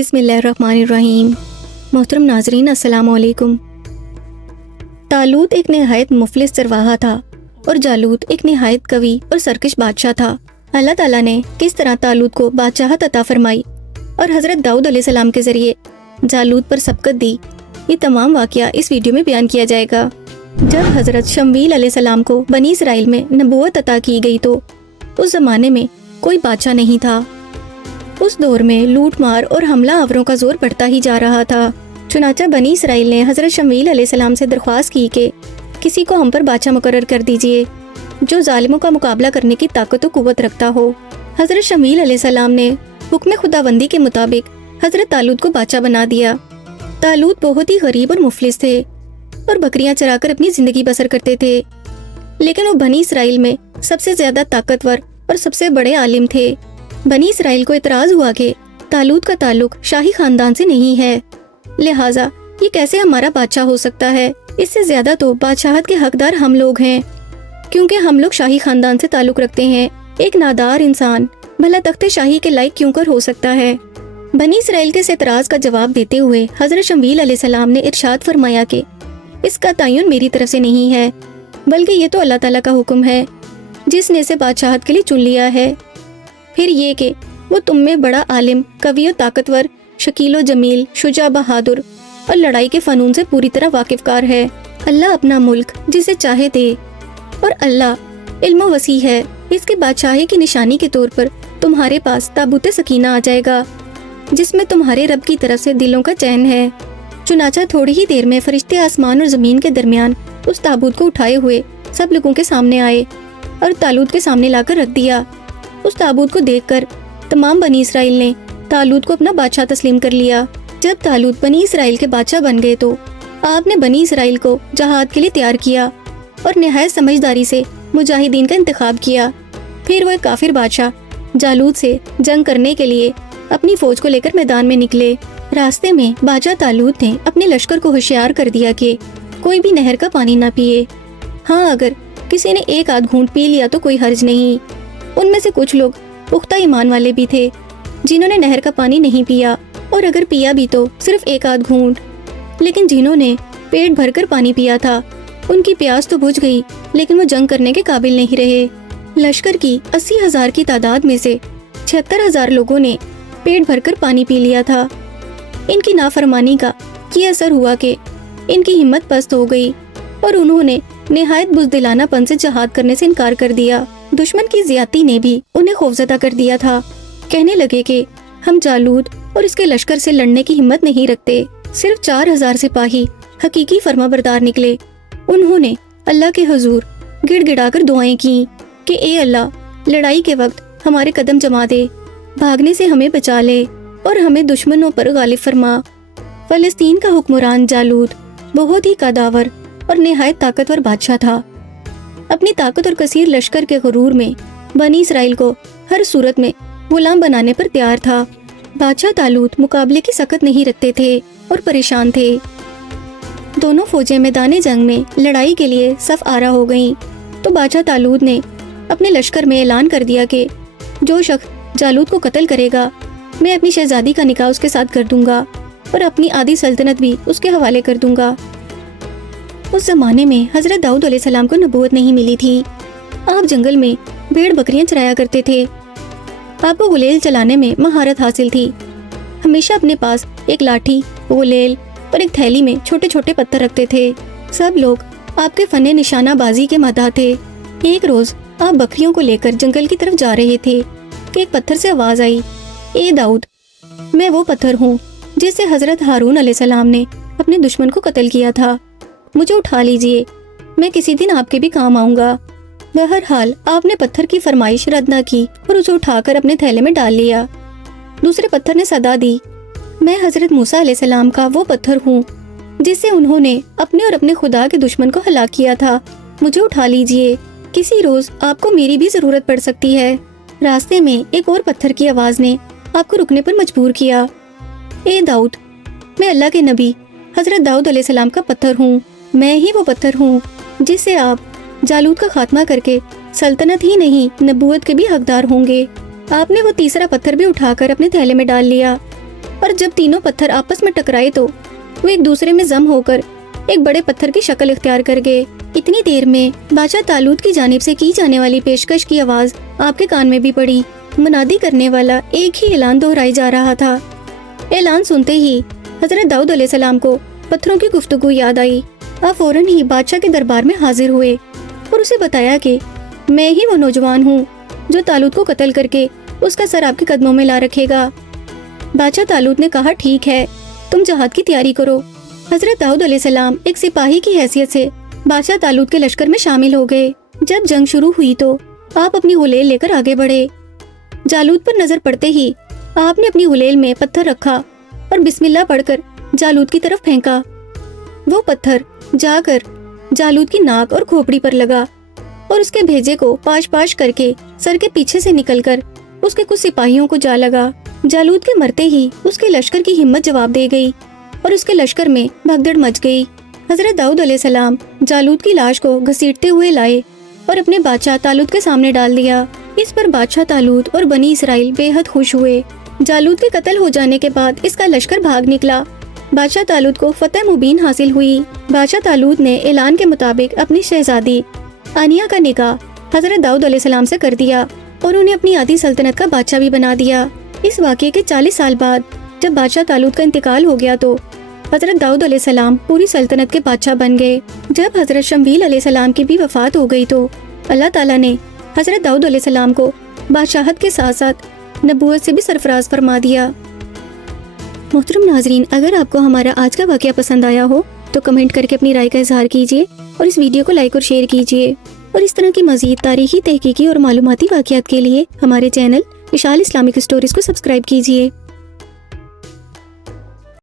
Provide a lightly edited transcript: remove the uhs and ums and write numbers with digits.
بسم اللہ الرحمن الرحیم۔ محترم ناظرین السلام علیکم۔ طالوت ایک نہایت مفلس چرواہا تھا اور جالوت ایک نہایت قوی اور سرکش بادشاہ تھا۔ اللہ تعالیٰ نے کس طرح طالوت کو بادشاہت عطا فرمائی اور حضرت داؤد علیہ السلام کے ذریعے جالوت پر سبقت دی، یہ تمام واقعہ اس ویڈیو میں بیان کیا جائے گا۔ جب حضرت شمویل علیہ السلام کو بنی اسرائیل میں نبوت عطا کی گئی تو اس زمانے میں کوئی بادشاہ نہیں تھا۔ اس دور میں لوٹ مار اور حملہ آوروں کا زور بڑھتا ہی جا رہا تھا۔ چنانچہ بنی اسرائیل نے حضرت شمویل علیہ السلام سے درخواست کی کہ کسی کو ہم پر بادشاہ مقرر کر دیجئے جو ظالموں کا مقابلہ کرنے کی طاقت و قوت رکھتا ہو۔ حضرت شمویل علیہ السلام نے حکم خداوندی کے مطابق حضرت طالوت کو بادشاہ بنا دیا۔ طالوت بہت ہی غریب اور مفلس تھے اور بکریاں چرا کر اپنی زندگی بسر کرتے تھے، لیکن وہ بنی اسرائیل میں سب سے زیادہ طاقتور اور سب سے بڑے عالم تھے۔ بنی اسرائیل کو اعتراض ہوا کہ طالوت کا تعلق شاہی خاندان سے نہیں ہے، لہٰذا یہ کیسے ہمارا بادشاہ ہو سکتا ہے؟ اس سے زیادہ تو بادشاہت کے حقدار ہم لوگ ہیں، کیونکہ ہم لوگ شاہی خاندان سے تعلق رکھتے ہیں۔ ایک نادار انسان بھلا تخت شاہی کے لائق کیوں کر ہو سکتا ہے؟ بنی اسرائیل کے اس اعتراض کا جواب دیتے ہوئے حضرت شمویل علیہ السلام نے ارشاد فرمایا کہ اس کا تعین میری طرف سے نہیں ہے، بلکہ یہ تو اللہ تعالیٰ کا حکم ہے جس نے اسے بادشاہت کے لیے چن لیا ہے۔ پھر یہ کہ وہ تم میں بڑا عالم، قوی و طاقتور، شکیل و جمیل، شجاع بہادر اور لڑائی کے فنون سے پوری طرح واقف کار ہے۔ اللہ اپنا ملک جسے چاہے دے اور اللہ علم و وسیع ہے۔ اس کے بادشاہی کی نشانی کے طور پر تمہارے پاس تابوت سکینہ آ جائے گا جس میں تمہارے رب کی طرف سے دلوں کا چین ہے۔ چنانچہ تھوڑی ہی دیر میں فرشتے آسمان اور زمین کے درمیان اس تابوت کو اٹھائے ہوئے سب لوگوں کے سامنے آئے اور طالوت کے سامنے لا کر رکھ دیا۔ اس تابوت کو دیکھ کر تمام بنی اسرائیل نے طالوت کو اپنا بادشاہ تسلیم کر لیا۔ جب طالوت بنی اسرائیل کے بادشاہ بن گئے تو آپ نے بنی اسرائیل کو جہاد کے لیے تیار کیا اور نہایت سمجھداری سے مجاہدین کا انتخاب کیا۔ پھر وہ ایک کافر بادشاہ جالوت سے جنگ کرنے کے لیے اپنی فوج کو لے کر میدان میں نکلے۔ راستے میں بادشاہ طالوت نے اپنے لشکر کو ہوشیار کر دیا کہ کوئی بھی نہر کا پانی نہ پیے۔ ہاں، اگر کسی نے ایک آدھ گھونٹ پی لیا تو کوئی حرج نہیں۔ ان میں سے کچھ لوگ پختہ ایمان والے بھی تھے جنہوں نے نہر کا پانی نہیں پیا، اور اگر پیا بھی تو صرف ایک آدھ گھونٹ۔ لیکن جنہوں نے پیٹ بھر کر پانی پیا تھا ان کی پیاس تو بجھ گئی، لیکن وہ جنگ کرنے کے قابل نہیں رہے۔ لشکر کی 80,000 کی تعداد میں سے 76,000 لوگوں نے پیٹ بھر کر پانی پی لیا تھا۔ ان کی نافرمانی کا یہ اثر ہوا کہ ان کی ہمت پست ہو گئی اور انہوں نے نہایت بزدلانہ پن سے جہاد کرنے سے انکار کر دیا۔ دشمن کی زیادتی نے بھی انہیں خوفزدہ کر دیا تھا۔ کہنے لگے کہ ہم جالوت اور اس کے لشکر سے لڑنے کی ہمت نہیں رکھتے۔ صرف 4,000 سپاہی حقیقی فرما بردار نکلے۔ انہوں نے اللہ کے حضور گڑ گڑا کر دعائیں کی کہ اے اللہ، لڑائی کے وقت ہمارے قدم جما دے، بھاگنے سے ہمیں بچا لے اور ہمیں دشمنوں پر غالب فرما۔ فلسطین کا حکمران جالوت بہت ہی قداور اور نہایت طاقتور بادشاہ تھا۔ اپنی طاقت اور کثیر لشکر کے غرور میں بنی اسرائیل کو ہر صورت میں غلام بنانے پر تیار تھا۔ بادشاہ طالوت مقابلے کی سخت نہیں رکھتے تھے اور پریشان تھے۔ دونوں فوجیں میدان جنگ میں لڑائی کے لیے صف آرا ہو گئیں تو بادشاہ طالوت نے اپنے لشکر میں اعلان کر دیا کہ جو شخص جالوت کو قتل کرے گا میں اپنی شہزادی کا نکاح اس کے ساتھ کر دوں گا اور اپنی آدھی سلطنت بھی اس کے حوالے کر دوں گا۔ اس زمانے میں حضرت داؤد علیہ السلام کو نبوت نہیں ملی تھی۔ آپ جنگل میں بھیڑ بکریاں چرایا کرتے تھے۔ آپ کو غلیل چلانے میں مہارت حاصل تھی۔ ہمیشہ اپنے پاس ایک لاٹھی، غلیل اور ایک تھیلی میں چھوٹے چھوٹے پتھر رکھتے تھے۔ سب لوگ آپ کے فن نشانہ بازی کے مداح تھے۔ ایک روز آپ بکریوں کو لے کر جنگل کی طرف جا رہے تھے کہ ایک پتھر سے آواز آئی، اے داؤد، میں وہ پتھر ہوں جس سے حضرت ہارون علیہ السلام نے اپنے دشمن کو قتل کیا تھا، مجھے اٹھا لیجئے، میں کسی دن آپ کے بھی کام آؤں گا۔ بہرحال آپ نے پتھر کی فرمائش رد نہ کی اور اسے اٹھا کر اپنے تھیلے میں ڈال لیا۔ دوسرے پتھر نے صدا دی، میں حضرت موسیٰ علیہ السلام کا وہ پتھر ہوں جس سے انہوں نے اپنے اور اپنے خدا کے دشمن کو ہلاک کیا تھا، مجھے اٹھا لیجئے، کسی روز آپ کو میری بھی ضرورت پڑ سکتی ہے۔ راستے میں ایک اور پتھر کی آواز نے آپ کو رکنے پر مجبور کیا، اے داؤد، میں اللہ کے نبی حضرت داؤد علیہ السلام کا پتھر ہوں، میں ہی وہ پتھر ہوں جس سے آپ جالوت کا خاتمہ کر کے سلطنت ہی نہیں نبوت کے بھی حقدار ہوں گے۔ آپ نے وہ تیسرا پتھر بھی اٹھا کر اپنے تھیلے میں ڈال لیا۔ اور جب تینوں پتھر آپس میں ٹکرائے تو وہ ایک دوسرے میں ضم ہو کر ایک بڑے پتھر کی شکل اختیار کر گئے۔ اتنی دیر میں بادشاہ طالوت کی جانب سے کی جانے والی پیشکش کی آواز آپ کے کان میں بھی پڑی۔ منادی کرنے والا ایک ہی اعلان دہرائی جا رہا تھا۔ اعلان سنتے ہی حضرت داؤد علیہ السلام کو پتھروں کی گفتگو یاد آئی۔ آپ فوراً ہی بادشاہ کے دربار میں حاضر ہوئے اور اسے بتایا کہ میں ہی وہ نوجوان ہوں جو طالوت کو قتل کر کے اس کا سر آپ کے قدموں میں لا رکھے گا۔ بادشاہ طالوت نے کہا ٹھیک ہے، تم جہاد کی تیاری کرو۔ حضرت داؤد علیہ السلام ایک سپاہی کی حیثیت سے بادشاہ طالوت کے لشکر میں شامل ہو گئے۔ جب جنگ شروع ہوئی تو آپ اپنی غلیل لے کر آگے بڑھے۔ جالوت پر نظر پڑتے ہی آپ نے اپنی غلیل میں پتھر رکھا اور بسم اللہ پڑھ کر جالوت کی طرف پھینکا۔ وہ پتھر جا کر جالوت کی ناک اور کھوپڑی پر لگا اور اس کے بھیجے کو پاش پاش کر کے سر کے پیچھے سے نکل کر اس کے کچھ سپاہیوں کو جا لگا۔ جالوت کے مرتے ہی اس کے لشکر کی ہمت جواب دے گئی اور اس کے لشکر میں بھگدڑ مچ گئی۔ حضرت داؤد علیہ السلام جالوت کی لاش کو گھسیٹتے ہوئے لائے اور اپنے بادشاہ طالوت کے سامنے ڈال دیا۔ اس پر بادشاہ طالوت اور بنی اسرائیل بے حد خوش ہوئے۔ جالوت کے قتل ہو جانے کے بعد اس کا لشکر بھاگ نکلا۔ بادشاہ طالوت کو فتح مبین حاصل ہوئی۔ بادشاہ طالوت نے اعلان کے مطابق اپنی شہزادی آنیہ کا نکاح حضرت داؤد علیہ السلام سے کر دیا اور انہیں اپنی آدھی سلطنت کا بادشاہ بھی بنا دیا۔ اس واقعے کے 40 سال بعد جب بادشاہ طالوت کا انتقال ہو گیا تو حضرت داؤد علیہ السلام پوری سلطنت کے بادشاہ بن گئے۔ جب حضرت شمویل علیہ السلام کی بھی وفات ہو گئی تو اللہ تعالیٰ نے حضرت داؤد علیہ السلام کو بادشاہت کے ساتھ ساتھ نبوت سے بھی سرفراز فرما دیا۔ محترم ناظرین، اگر آپ کو ہمارا آج کا واقعہ پسند آیا ہو تو کمنٹ کر کے اپنی رائے کا اظہار کیجیے اور اس ویڈیو کو لائک اور شیئر کیجیے، اور اس طرح کی مزید تاریخی، تحقیقی اور معلوماتی واقعات کے لیے ہمارے چینل وشال اسلامک اسٹوریز کو سبسکرائب کیجیے۔